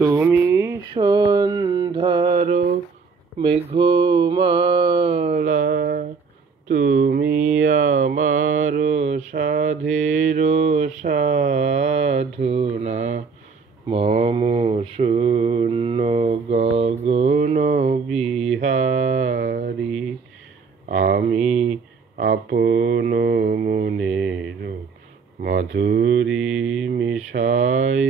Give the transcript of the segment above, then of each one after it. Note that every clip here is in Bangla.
তুমি সন্ধ্যার মেঘমালা, তুমি আমার সাধের সাধনা। মম শূন্য গগন বিহারী, আমি আপন মনের মাধুরী মিশাই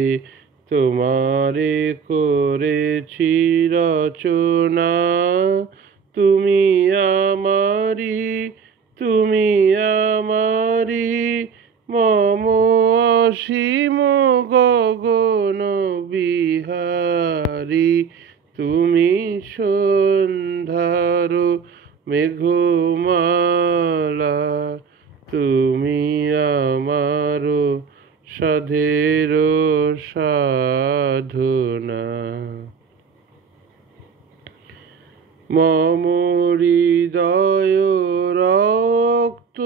তোমারে করেছি রচনা। তুমি আমারি, তুমি আমারি, মম অসীম গগন বিহারী। তুমি সন্ধ্যার মেঘমালা, তুমি আমার সাধের সাধনা। মম হৃদয় রক্ত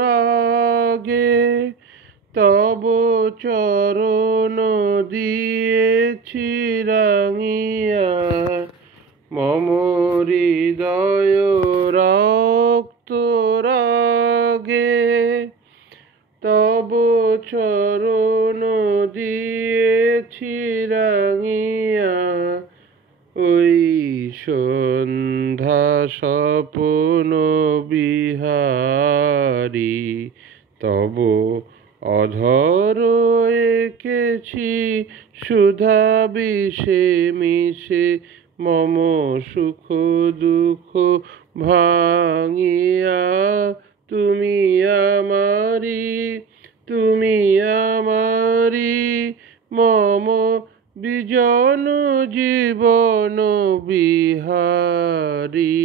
রাগে তব চরণ দিয়েছি রাঙিয়া। মম হৃদয় রক্ত রাগে তব চরণ দিয়েছি রাঙিয়া। ওই সন্ধ্যা স্বপ্ন বিহারী, তব অধর এঁকেছি সুধা বিষে মিশে। মম সুখ দুঃখ ভাঙিয়া, তুমি আমারি, তুমি আমারি, মম বিজন জীবন বিহারী।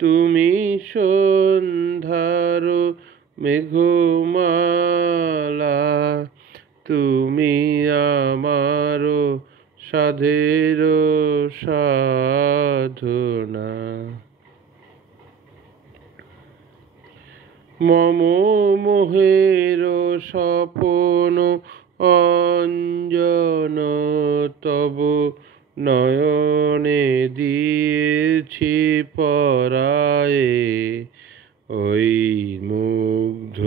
তুমি সন্ধ্যার মেঘমালা, তুমি আমার সাধের সাধনা। মম মোহের স্বপন অঞ্জন তব নয়নে দিয়েছি পরায়ে। ওই মুগ্ধ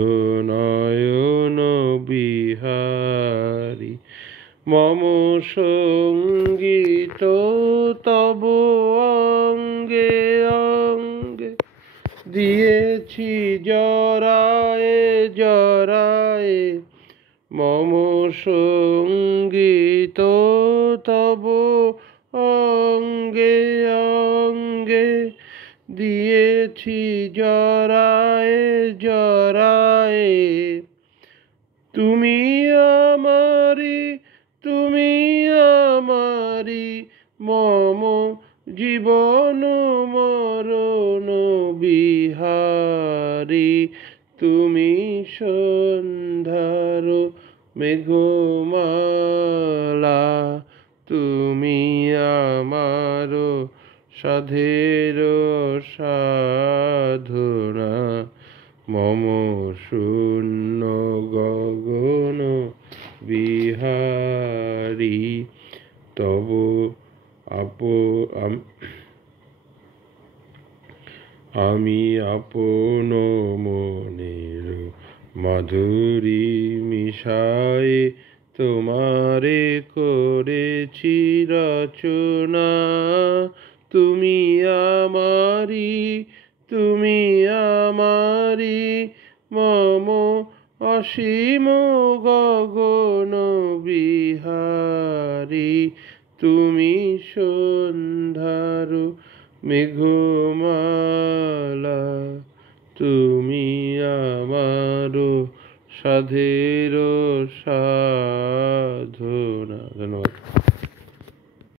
নয়ন বিহারী, মম সঙ্গীত তব অঙ্গে অঙ্গে দিয়েছি জরায়ে জরায়ে। মম সঙ্গীত তব অঙ্গে অঙ্গে দিয়েছি জরায়ে জরায়ে। তুমি আমারি, তুমি আমারি, মম জীবন মরণ বিহারী। তুমি সন্ধ্যার মেঘমালা, তুমি আমার সাধের সাধনা। মম শূন্য গগন বিহারী, তব আমি আপন মনের মাধুরী মিশাই তোমারে করেছি রচনা। তুমি আমারি, তুমি আমারি, মম অসীম গগন বিহারী। তুমি সন্ধ্যার মেঘমালা, তুমি আমার সাধের সাধনা। ধন্যবাদ।